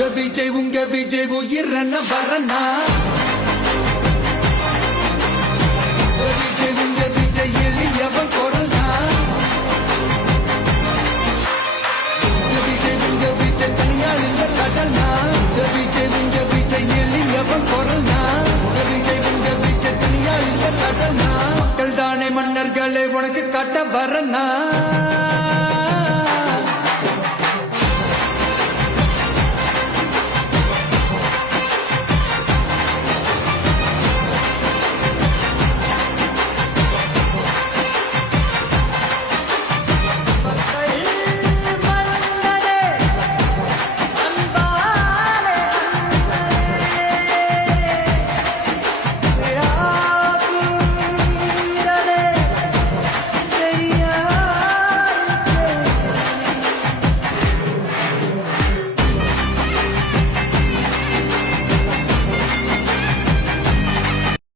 உங்க விஜய் உயிரண்ண வரண்ணா உங்க விஜய் எளியவன் குரல்னா உங்க விஜய் தனியாள் இல்ல கடல்னா உங்க விஜய் எளியவன் குரல்னா உங்க விஜய் தனியாள் இல்ல கடல்னா மக்கள் தானே மன்னர்களே உனக்கு காட்ட வரண்ணா